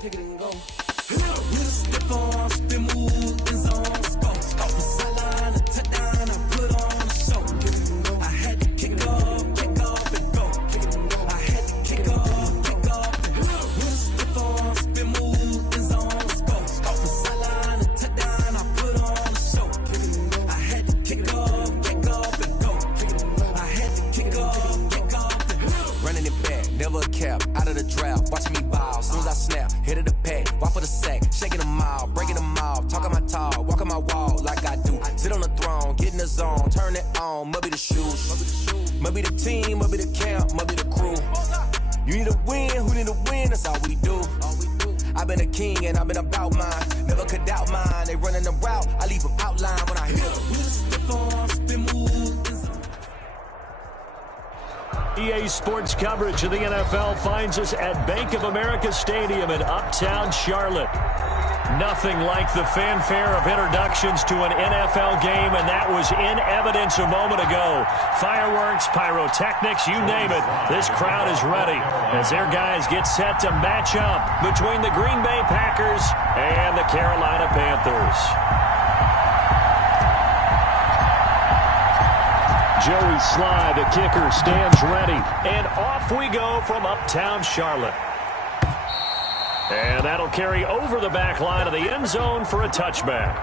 pick it and go. With a stiff arm, spin move, in zone, scope. From sideline to touchdown, I put on a show. I had to kick off and go. I had to kick off and go. With a stiff arm, spin move, in zone, scope. From sideline to touchdown, I put on a show. I had to kick off and go. I had to kick off and go. Running it back, never a cap, out of the draft, watching me ball. Soon as I snap, hit of the pack, walk for the sack, shaking them out, breaking them off, talking my talk, walking my wall like I do. Sit on the throne, get in the zone, turn it on, must be the shoes, must be the team, must be the camp, must be the crew. You need a win, who need a win, that's all we do. I've been a king and I've been about mine, never could doubt mine. They running the route, I leave them outline when I hit them. With a stiff arm, spin move. EA Sports coverage of the NFL finds us at Bank of America Stadium in Uptown Charlotte. Nothing like the fanfare of introductions to an NFL game, and that was in evidence a moment ago. Fireworks, pyrotechnics, you name it. This crowd is ready as their guys get set to match up between the Green Bay Packers and the Carolina Panthers. Joey Sly, the kicker, stands ready. And off we go from Uptown Charlotte. And that'll carry over the back line of the end zone for a touchback.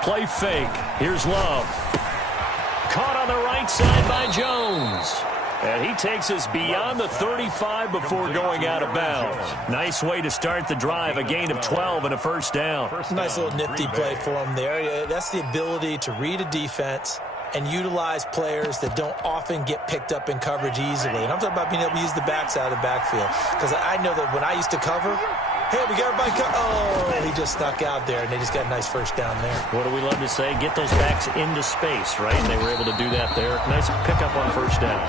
Play fake. Here's Love. Caught on the right side by Jones. And he takes us beyond the 35 before going out of bounds. Nice way to start the drive. A gain of 12 and a first down. Nice little nifty play for him there. That's the ability to read a defense and utilize players that don't often get picked up in coverage easily. And I'm talking about being able to use the backside of the backfield. Because I know that when I used to cover, hey, we got everybody oh, he just snuck out there, and they just got a nice first down there. What do we love to say? Get those backs into space, right? And they were able to do that there. Nice pickup on first down.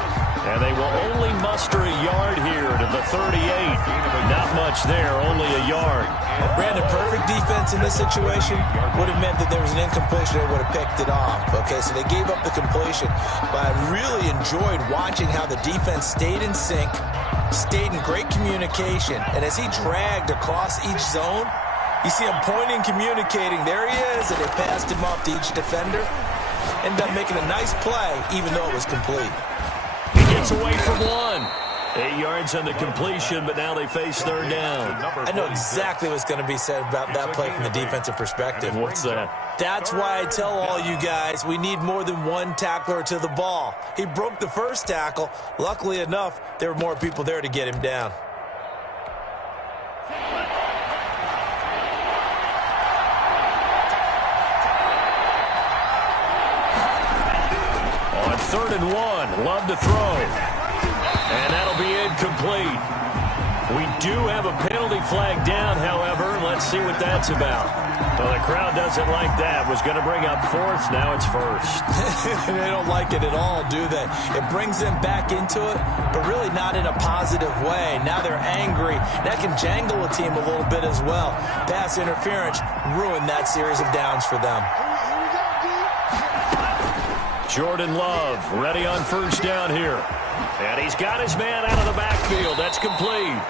And they will only muster a yard here to the 38. Not much there, only a yard. Brandon, perfect defense in this situation would have meant that there was an incompletion. They would have picked it off. Okay, so they gave up the completion. But I really enjoyed watching how the defense stayed in sync, stayed in great communication. And as he dragged across each zone, you see him pointing, communicating. There he is, and they passed him off to each defender. Ended up making a nice play, even though it was complete. He gets away from one. 8 yards on the completion, but now they face third down. I know exactly what's going to be said about that play from the defensive perspective. What's that? That's why I tell all you guys we need more than one tackler to the ball. He broke the first tackle. Luckily enough, there were more people there to get him down. On 3rd and 1, Love to throw. And that'll be incomplete. We do have a penalty flag down, however. Let's see what that's about. Well, the crowd doesn't like that. Was going to bring up 4th. Now it's 1st. They don't like it at all, do they? It brings them back into it, but really not in a positive way. Now they're angry. That can jangle a team a little bit as well. Pass interference ruined that series of downs for them. Jordan Love ready on first down here. And he's got his man out of the backfield. That's complete.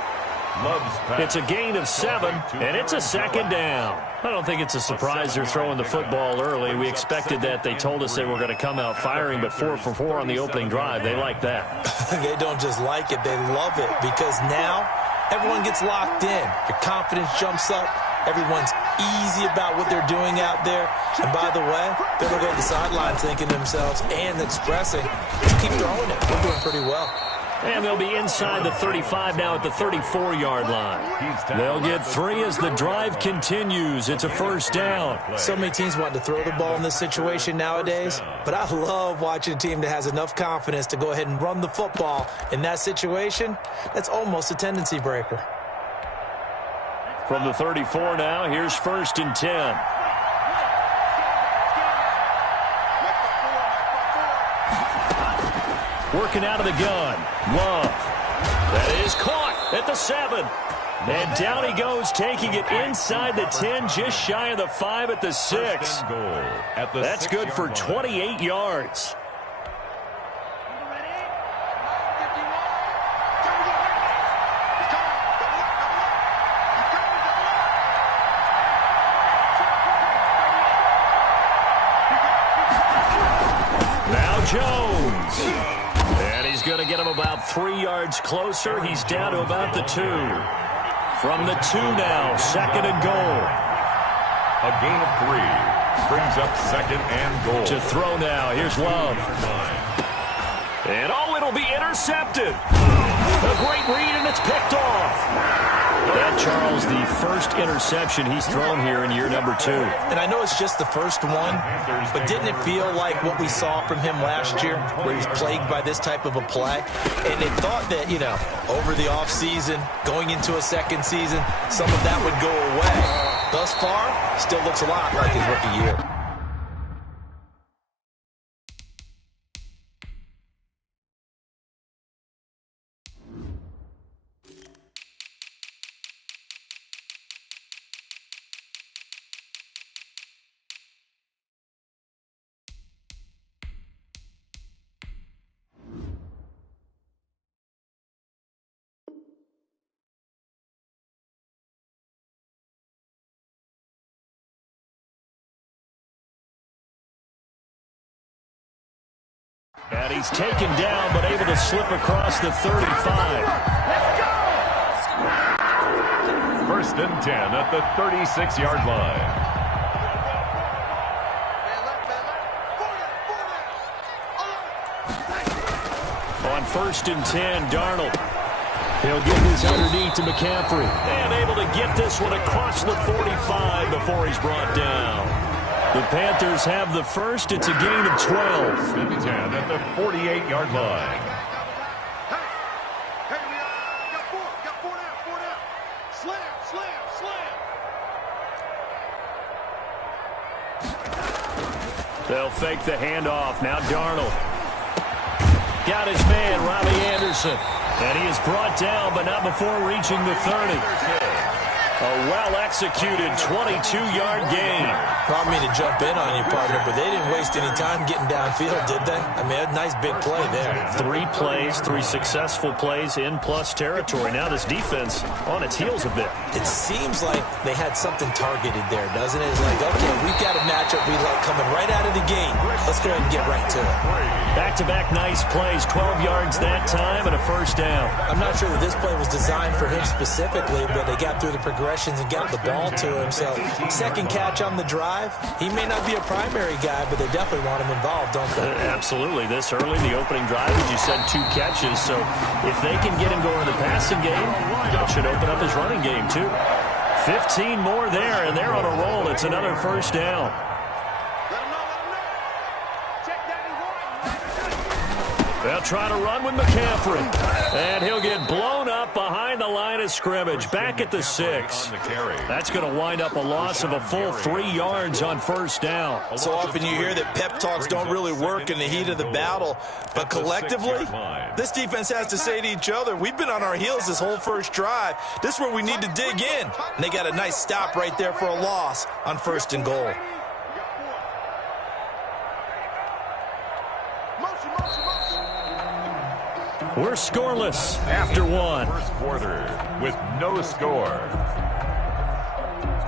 It's a gain of 7, and it's a 2nd down. I don't think it's a surprise they're throwing the football early. We expected that. They told us they were going to come out firing, but 4 for 4 on the opening drive. They like that. They don't just like it. They love it because now everyone gets locked in. Your confidence jumps up. Everyone's easy about what they're doing out there. And by the way, they're looking at the sideline thinking to themselves and expressing, just keep throwing it. We're doing pretty well. And they'll be inside the 35 now at the 34-yard line. They'll get 3 as the drive continues. It's a first down. So many teams want to throw the ball in this situation nowadays, but I love watching a team that has enough confidence to go ahead and run the football. In that situation, that's almost a tendency breaker. From the 34 now, here's 1st and 10. Working out of the gun. Love. That is caught at the 7. And down he goes, taking it inside the 10, just shy of the 5 at the 6. That's good for 28 yards. Now Jones. And he's going to get him about 3 yards closer. He's down to about the 2. From the 2 now, 2nd and goal. A gain of 3 brings up 2nd and goal. To throw now, here's Love. And it'll be intercepted. A great read, and it's picked off. That, Charles, the first interception he's thrown here in year number 2. And I know it's just the first one, but didn't it feel like what we saw from him last year, where he was plagued by this type of a play? And they thought that, over the offseason, going into a second season, some of that would go away. Thus far, still looks a lot like his rookie year. And he's taken down, but able to slip across the 35. Let's go! 1st and 10 at the 36-yard line. On 1st and 10, Darnold. He'll get this underneath to McCaffrey. And able to get this one across the 45 before he's brought down. The Panthers have the first. It's a gain of 12. 10 at the 48-yard line. Got four down. Slam. They'll fake the handoff. Now Darnold. Got his man, Robbie Anderson. And he is brought down, but not before reaching the 30. A well-executed 22-yard gain. Probably me to jump in on you, partner, but they didn't waste any time getting downfield, did they? I mean, a nice big play there. 3 plays, 3 successful plays in plus territory. Now this defense on its heels a bit. It seems like they had something targeted there, doesn't it? It's like, okay, we've got a matchup we like coming right out of the gate. Let's go ahead and get right to it. Back-to-back nice plays, 12 yards that time and a first down. I'm not sure that this play was designed for him specifically, but they got through the progressions and got the ball to him. So, second catch on the drive. He may not be a primary guy, but they definitely want him involved, don't they? Absolutely. This early, the opening drive, as you said, 2 catches. So, if they can get him going in the passing game, that should open up his running game, too. 15 more there, and they're on a roll. It's another first down. They'll try to run with McCaffrey. And he'll get blown up behind the line of scrimmage. Back at the 6. That's going to wind up a loss of a full 3 yards on first down. So often you hear that pep talks don't really work in the heat of the battle. But collectively, this defense has to say to each other, we've been on our heels this whole first drive. This is where we need to dig in. And they got a nice stop right there for a loss on 1st and goal. We're scoreless after 1. First quarter with no score.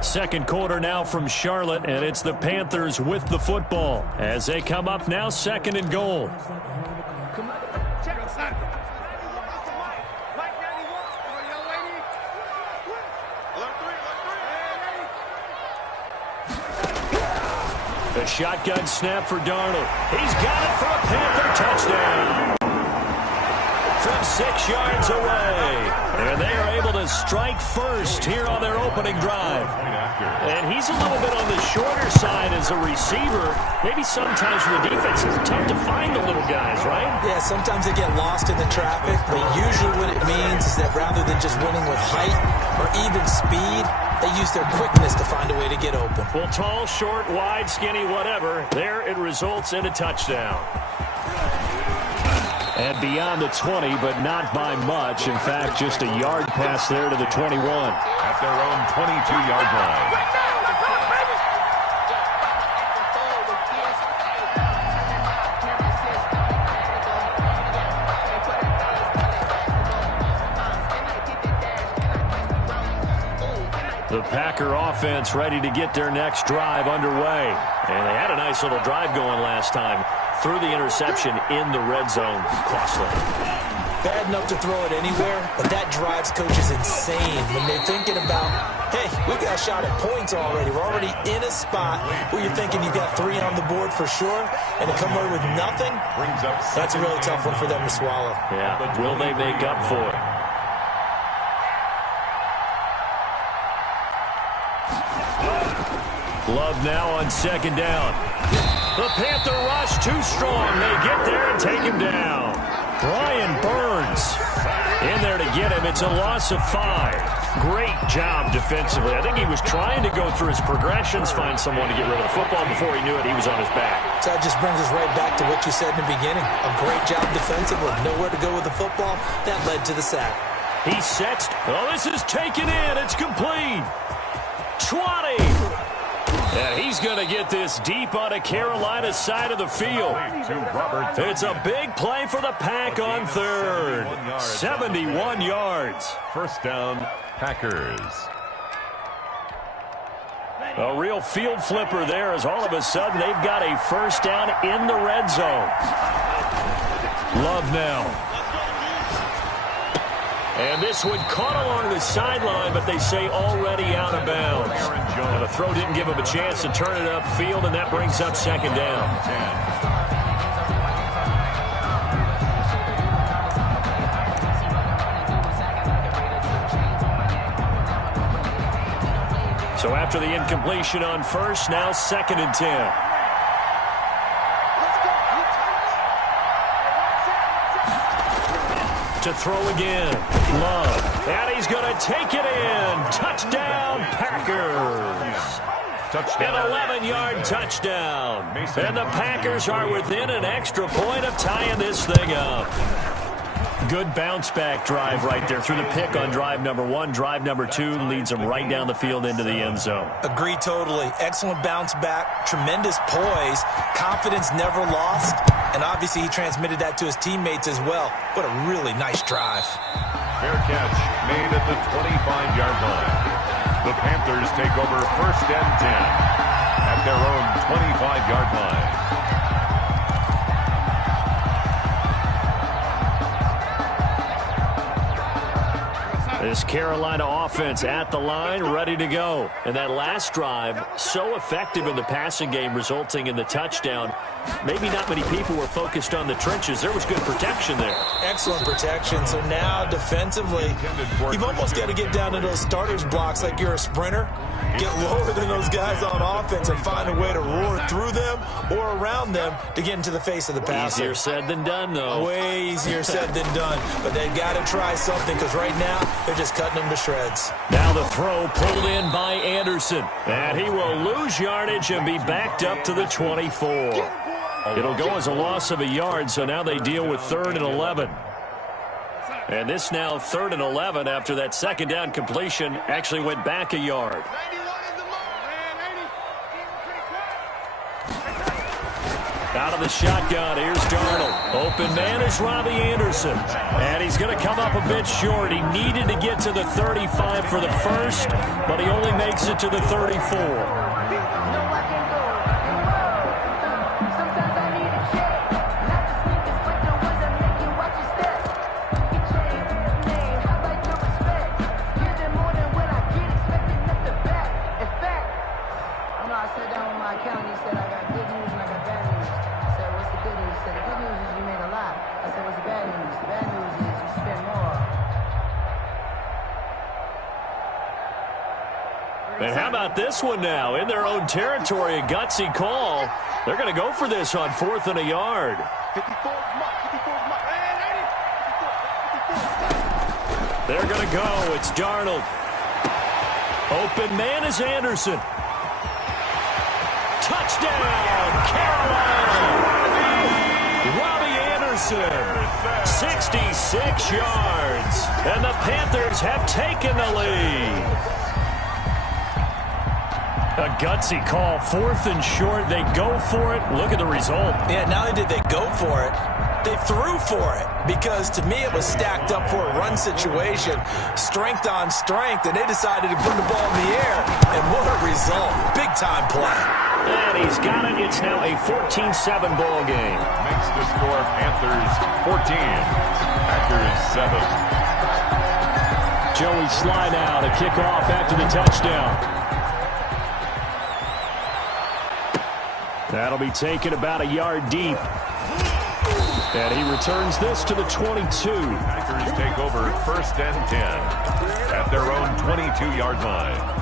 Second quarter now from Charlotte, and it's the Panthers with the football as they come up now 2nd and goal. The shotgun snap for Darnold. He's got it for a Panther touchdown. from 6 yards away. And they are able to strike first here on their opening drive. And he's a little bit on the shorter side as a receiver. Maybe sometimes for the defense, it's tough to find the little guys, right? Yeah, sometimes they get lost in the traffic, but usually what it means is that rather than just winning with height or even speed, they use their quickness to find a way to get open. Well, tall, short, wide, skinny, whatever, there it results in a touchdown. And beyond the 20, but not by much. In fact, just a yard pass there to the 21. At their own 22-yard line. The Packer offense ready to get their next drive underway. And they had a nice little drive going last time. Threw the interception in the red zone. Costly. Bad enough to throw it anywhere, but that drives coaches insane when they're thinking about, hey, we got a shot at points already. We're already in a spot where you're thinking you got 3 on the board for sure, and to come away with nothing, that's a really tough one for them to swallow. Yeah, will they make up for it? Love now on second down. The Panther rush too strong. They get there and take him down. Brian Burns in there to get him. It's a loss of 5. Great job defensively. I think he was trying to go through his progressions, find someone to get rid of the football. Before he knew it, he was on his back. So that just brings us right back to what you said in the beginning. A great job defensively. Nowhere to go with the football. That led to the sack. He sets. Oh, this is taken in. It's complete. 20. And he's going to get this deep on a Carolina side of the field. It's a big play for the Pack on third. 71 yards. First down, Packers. A real field flipper there as all of a sudden they've got a first down in the red zone. Love now. And this one caught along the sideline, but they say already out of bounds. And the throw didn't give him a chance to turn it upfield, and that brings up second down. So after the incompletion on first, now second and 10. To throw again. Love. And he's going to take it in. Touchdown, Packers. An 11-yard touchdown. And the Packers are within an extra point of tying this thing up. Good bounce-back drive right there through the pick on drive number 1. Drive number 2 leads them right down the field into the end zone. Agree totally. Excellent bounce back. Tremendous poise. Confidence never lost. And obviously he transmitted that to his teammates as well. What a really nice drive. Fair catch made at the 25-yard line. The Panthers take over first and 10 at their own 25-yard line. This Carolina offense at the line, ready to go. And that last drive, so effective in the passing game, resulting in the touchdown. Maybe not many people were focused on the trenches. There was good protection there. Excellent protection. So now defensively, you've almost got to get down to those starters blocks like you're a sprinter. Get lower than those guys on offense and find a way to roar through them or around them to get into the face of the passer. Easier said than done, though. Way easier said than done. But they've got to try something because right now they're just cutting them to shreds. Now the throw pulled in by Anderson. And he will lose yardage and be backed up to the 24. It'll go as a loss of a yard, so now they deal with 3rd and 11. And this now 3rd and 11 after that second down completion actually went back a yard. Out of the shotgun, here's Darnold. Open man is Robbie Anderson. And he's going to come up a bit short. He needed to get to the 35 for the first, but he only makes it to the 34. The bad news is And how about this one now? In their own territory, a gutsy call. They're going to go for this on 4th and a yard. 54 mark. Hey, 54. They're going to go. It's Darnold. Open man is Anderson. Touchdown, Carolina. Robbie Anderson, 66 yards. And the Panthers have taken the lead. A gutsy call, 4th and short. They go for it. Look at the result. Yeah, not only did they go for it, they threw for it, because to me it was stacked up for a run situation, strength on strength, and they decided to put the ball in the air, and what a result. Big-time play. And he's got it. It's now a 14-7 ball game. Makes the score Panthers 14, Packers 7. Joey Sly now to kick off after the touchdown. That'll be taken about a yard deep. And he returns this to the 22. Packers take over 1st and 10 at their own 22-yard line.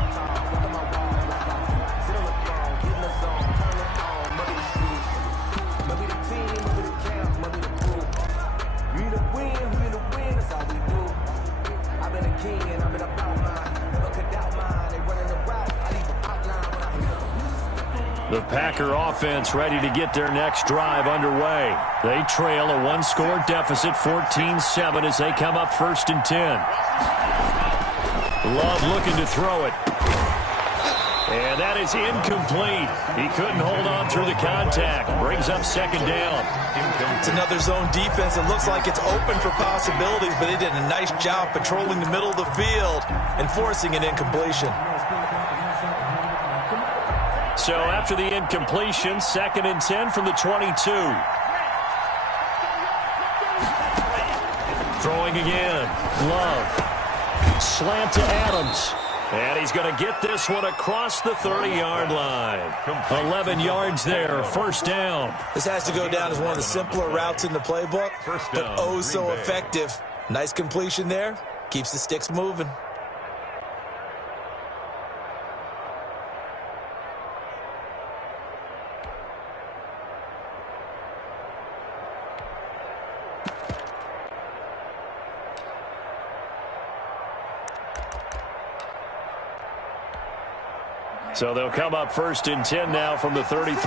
The Packer offense ready to get their next drive underway. They trail a one-score deficit, 14-7, as they come up 1st and 10. Love looking to throw it. And that is incomplete. He couldn't hold on through the contact. Brings up 2nd down. It's another zone defense. It looks like it's open for possibilities, but they did a nice job patrolling the middle of the field and forcing an incompletion. So after the incompletion, 2nd and 10 from the 22. Throwing again. Love. Slant to Adams. And he's going to get this one across the 30-yard line. 11 yards there, 1st down. This has to go down as one of the simpler routes in the playbook, but oh so effective. Nice completion there. Keeps the sticks moving. So they'll come up 1st and 10 now from the 33.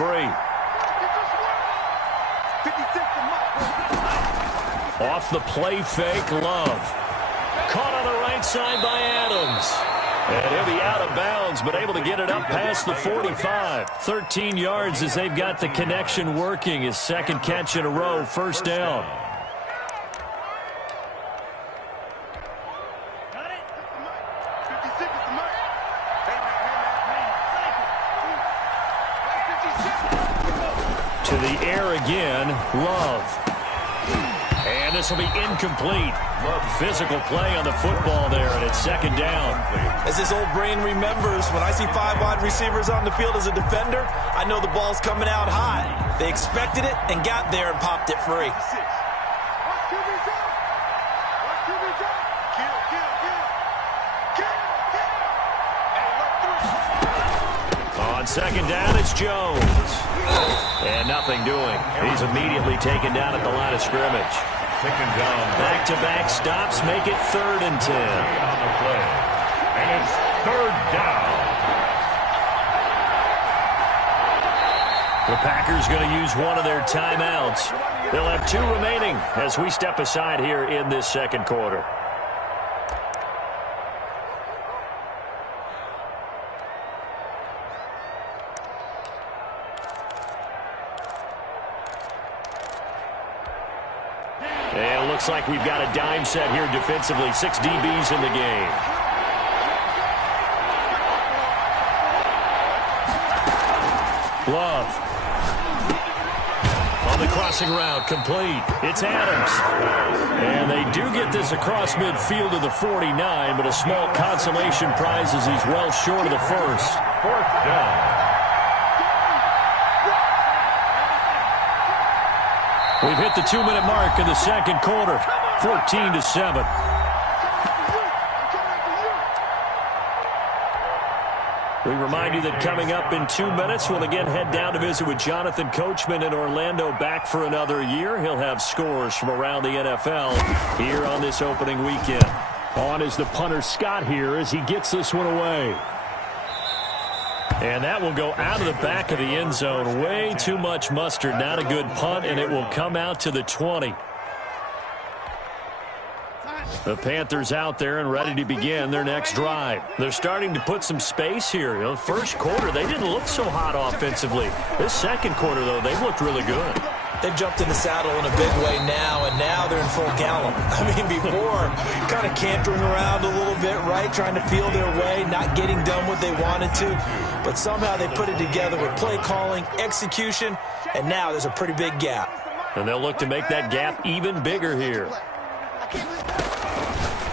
Off the play fake, Love. Caught on the right side by Adams. And he'll be out of bounds, but able to get it up past the 45. 13 yards as they've got the connection working. His 2nd catch in a row, 1st down. To the air again, Love. And this will be incomplete. Physical play on the football there, and it's 2nd down. As his old brain remembers, when I see 5 wide receivers on the field as a defender, I know the ball's coming out high. They expected it and got there and popped it free. On 2nd down, it's Jones. And nothing doing. He's immediately taken down at the line of scrimmage. Taken down. Back-to-back stops make it 3rd and 10. On the play. And it's 3rd down. The Packers going to use one of their timeouts. They'll have 2 remaining as we step aside here in this 2nd quarter. And it looks like we've got a dime set here defensively. 6 DBs in the game. Love. On the crossing route, complete. It's Adams. And they do get this across midfield to the 49, but a small consolation prize as he's well short of the 1st. 4th down. We've hit the 2-minute mark in the 2nd quarter, 14-7. We remind you that coming up in 2 minutes, we'll again head down to visit with Jonathan Coachman in Orlando, back for another year. He'll have scores from around the NFL here on this opening weekend. On is the punter Scott here as he gets this one away. And that will go out of the back of the end zone. Way too much mustard. Not a good punt, and it will come out to the 20. The Panthers out there and ready to begin their next drive. They're starting to put some space here. The first quarter, they didn't look so hot offensively. This second quarter, though, they've looked really good. They've jumped in the saddle in a big way now, and now they're in full gallop. I mean, before, kind of cantering around a little bit, right, trying to feel their way, not getting done what they wanted to. But somehow they put it together with play calling, execution, and now there's a pretty big gap. And they'll look to make that gap even bigger here.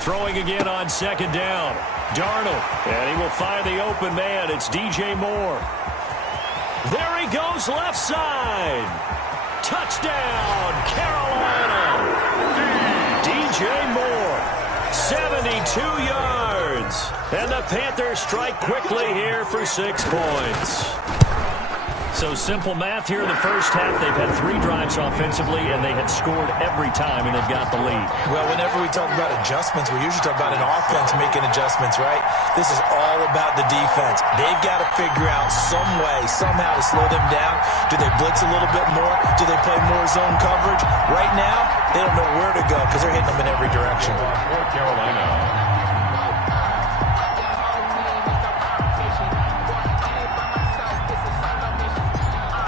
Throwing again on second down. Darnold, and he will find the open man. It's DJ Moore. There he goes left side. Touchdown, Carolina. DJ Moore, 72 yards. And the Panthers strike quickly here for 6 points. So simple math here in the first half. They've had 3 drives offensively, and they had scored every time, and they've got the lead. Well, whenever we talk about adjustments, we usually talk about an offense making adjustments, right? This is all about the defense. They've got to figure out some way, somehow to slow them down. Do they blitz a little bit more? Do they play more zone coverage? Right now, they don't know where to go because they're hitting them in every direction. For Carolina.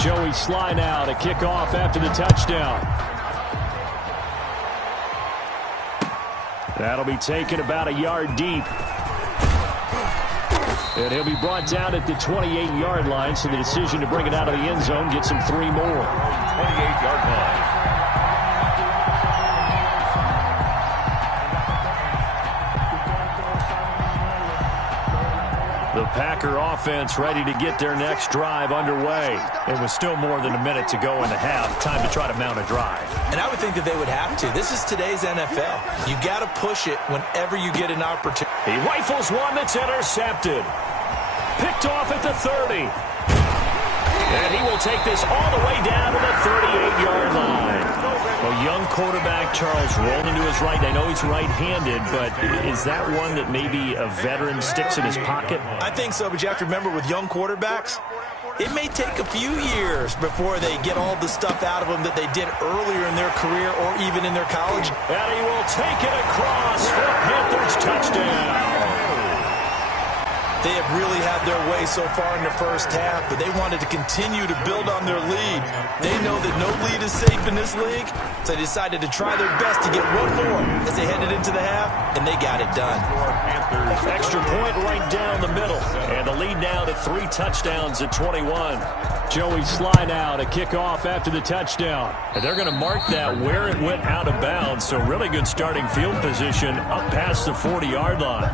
Joey Sly now to kick off after the touchdown. That'll be taken about a yard deep. And he'll be brought down at the 28-yard line, so the decision to bring it out of the end zone gets him 3 more. 28-yard line. The Packer offense ready to get their next drive underway. It was still more than a minute to go in the half. Time to try to mount a drive. And I would think that they would have to. This is today's NFL. You got to push it whenever you get an opportunity. He rifles one that's intercepted. Picked off at the 30. And he will take this all the way down to the 38-yard line. A young quarterback, Charles, rolling to his right. I know he's right-handed, but is that one that maybe a veteran sticks in his pocket? I think so, but you have to remember with young quarterbacks, it may take a few years before they get all the stuff out of them that they did earlier in their career or even in their college. And he will take it across for a Panthers touchdown. They have really had their way so far in the first half, but they wanted to continue to build on their lead. They know that no lead is safe in this league, so they decided to try their best to get one more as they headed into the half, and they got it done. Extra point right down the middle, and the lead now to 3 touchdowns at 21. Joey Sly now to kick off after the touchdown. And they're going to mark that where it went out of bounds, so really good starting field position up past the 40-yard line.